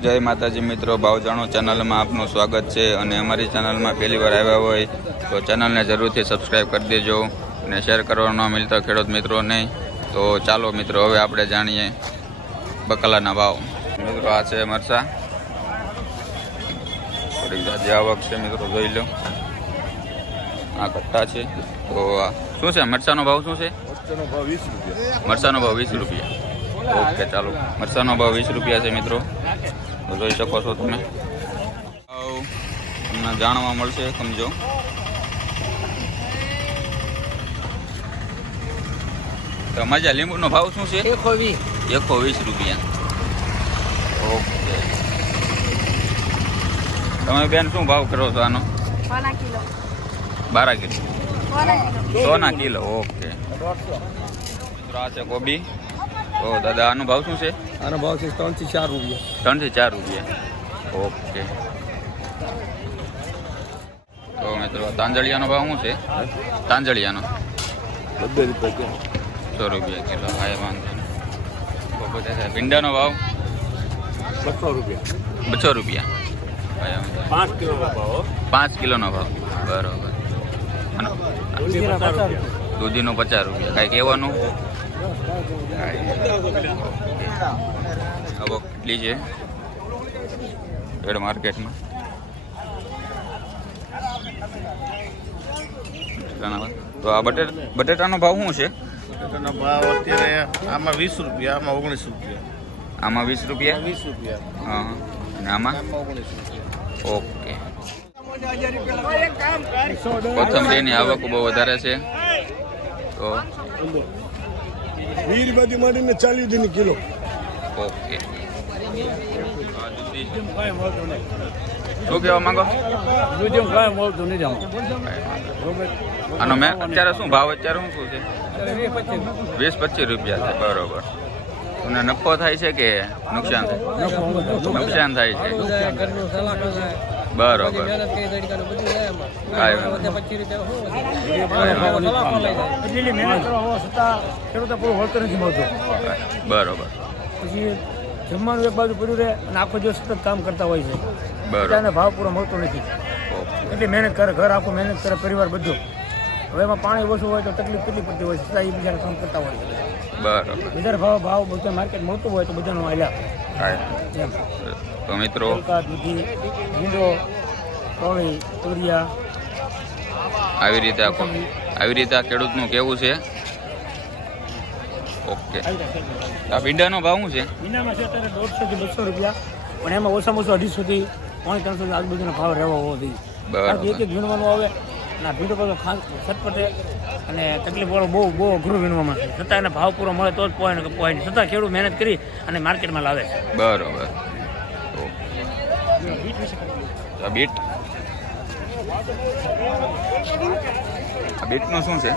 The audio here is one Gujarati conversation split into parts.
જય માતાજી મિત્રો, ભાવ જાણો ચેનલમાં આપનું સ્વાગત છે અને અમારી ચેનલમાં પહેલી વાર આવ્યા હોય તો ચેનલને જરૂરથી સબસ્ક્રાઈબ કરી દેજો અને શેર કરવાનો મિલતો ખેડૂત મિત્રો નહીં. તો ચાલો મિત્રો હવે આપણે જાણીએ બકાલાના ભાવ. મિત્રો આ છે મરચાં, થોડીક જાજી આવક છે મિત્રો, જોઈ લો. આ કટ્ટા છે. તો શું છે મરચાંનો ભાવ? શું છે મરચાંનો ભાવ? 20 રૂપિયા. ઓકે ચાલો, મરચાંનો ભાવ 20 રૂપિયા છે મિત્રો, તો જોઈ શકો છો તમે. તમને જાણવા મળશે, સમજો. તો મજા લીંબુનો ભાવ શું છે? 120 રૂપિયા. ઓકે, તમે બેન શું ભાવ કરો છો આનો? 12 કિલો. 100 કિલો. ઓકે મિત્રો, આ છે કોબી. તો દાદા આનો ભાવ શું છે? આનો ભાવ છે 3 થી 4 રૂપિયા. 3 થી 4 રૂપિયા. ઓકે. તો મિત્રો તાંજળિયાનો ભાવ શું છે? તાંજળિયાનો 200 રૂપિયા. 100 રૂપિયા કિલો. હા, વાંધો નહીં. ભીંડાનો ભાવ 200 રૂપિયા. 200 રૂપિયા. 5 કિલોનો ભાવ. 5 કિલોનો ભાવ, બરોબર. દૂધીનો 50 રૂપિયા. કાંઈ કહેવાનું? આવક કેટલી છે પેડ માર્કેટમાં? તો આ બટેટાનો ભાવ શું છે? બટેટાનો ભાવ અત્યારે આમાં 20 રૂપિયા, આમાં 19 રૂપિયા. આમાં 20 રૂપિયા? 20 રૂપિયા. હા, અને આમાં 19 રૂપિયા. ઓકે. કોથમરીની આવક બહુ વધારે છે. તો 20 રૂપિયાથી માંડીને 40 દીની કિલો. ઓકે. શું કહેવા માંગો? આનો મેં અત્યારે શું ભાવ? અત્યારે શું છે? 20-25 રૂપિયા છે, બરોબર. તમને નફો થાય છે કે નુકસાન થાય? નુકસાન થાય છે, બરોબર. બરોબર. પછી જમવાનું એક બાજુ પડ્યું રહે અને આખો દિવસ સતત કામ કરતા હોય છે, બરોબર. ભાવ પૂરો મળતો નથી. એટલી મહેનત કરે, ઘર આખું મહેનત કરે, પરિવાર બધું. હવે એમાં પાણી ઓછું હોય તો તકલીફ કેટલી પડતી હોય છે, છતાં એ બીજાને કામ કરતા હોય છે. બરોબર. બીજા ભાવ બધા માર્કેટ મળતું હોય તો બધાનો હાલ્યા એમ. તો મિત્રો દૂધી, ભીંડો, કોળી, તુરિયા, આવી રીતે આ ખેડૂતનું કેવું છે. ઓકે. આ ભીંડાનો ભાવ શું છે? ભીંડામાં છે અત્યારે 150 થી 200 રૂપિયા, પણ એમાં ઓછામાં ઓછો 250 થી 300 આજુબાજુનો ભાવ રહેવો હોવો જોઈએ. કારણ કે એક વીણવાનું આવે અને ભીંડો બધો સટપટે અને તકલીફ વાળો બહુ અઘરું વીણવામાં છે, છતાં એને ભાવ પૂરો મળે તો જ પોહાય ને પોહાય નહીં. છતાં ખેડૂત મહેનત કરી અને માર્કેટમાં લાવે છે. બરોબર. બીટ, આ બીટનું શું છે?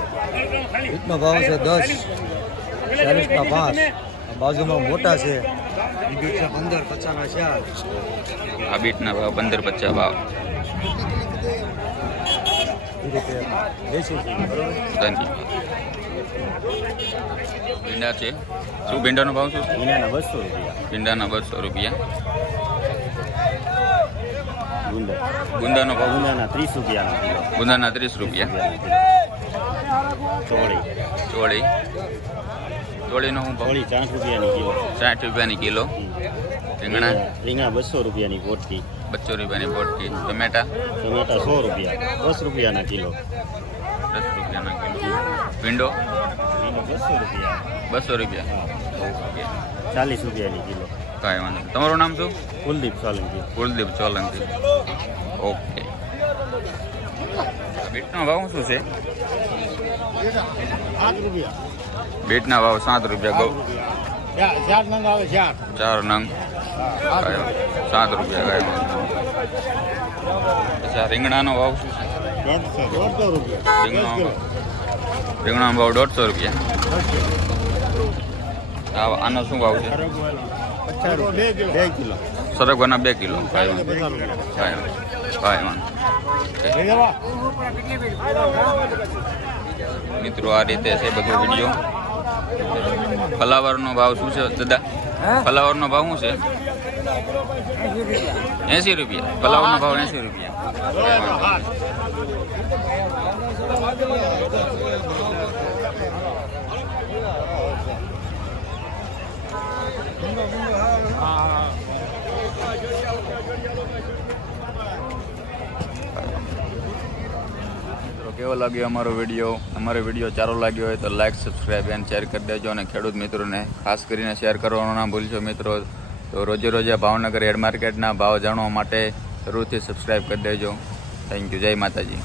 બીટનો ભાવ છે 10, 40ના 5. બાજુમાં મોટા છે, એ બીટ છે 15-50ના 4. આ બીટના ભાવ 15-50 ભાવ. એ રીતે વેચું છું, બરોબર. ભીંડા છે. શું ભીંડાનો ભાવ શું છે? ભીંડાના 200 રૂપિયા. ભીંડાના 200 રૂપિયા. ગુંદાનો ભાવ? ગુંદાના 30 રૂપિયાના કિલો. ગુંદાના 30 રૂપિયા. ચોળીનો શું ભાવ? 60 રૂપિયાની કિલો. 60 રૂપિયાની કિલો. રીંગણા 200 રૂપિયાની પોટકી. 200 રૂપિયાની પોટકી. ટમેટા? ટમેટા 100 રૂપિયા, 10 રૂપિયાના કિલો. 10 રૂપિયાના કિલો. ભીંડો? 200 રૂપિયા. 200 રૂપિયા. ઓકે. 40 રૂપિયાની કિલો. કાંઈ વાંધો નહીં. તમારું નામ શું? કુલદીપ સોલંકી. કુલદીપ સોલંકી. ઓકે. બીટનો ભાવ શું છે? 8 રૂપિયા. બીટના ભાવ 7 રૂપિયા. 4 નંગ આવે, 4 નંગ 7 રૂપિયા. અચ્છા, રીંગણાનો ભાવ શું છે? 150 રૂપિયા. રીંગણાનો ભાવ 150 રૂપિયા. આનો શું ભાવ છે? 2 કિલો. સરગવાના 2 કિલો. કાંઈ વાંધો. મિત્રો આ રીતે છે બધું વિડીયો. ફલાવરનો ભાવ શું છે દાદા? ફલાવરનો ભાવ શું છે? ₹80 પલાવનો ભાવ ₹80. કેવો લાગ્યો અમારો વિડીયો સારો લાગ્યો હોય તો લાઈક, સબસ્ક્રાઈબ એન્ડ શેર કરી દેજો અને ખેડૂત મિત્રોને ખાસ કરીને શેર કરવાનું ના ભૂલશો મિત્રો. તો રોજે ભાવનગર એડ માર્કેટના ભાવ જાણવા માટે જરૂરથી સબસ્ક્રાઈબ કરી દેજો. Thank you. જય માતાજી.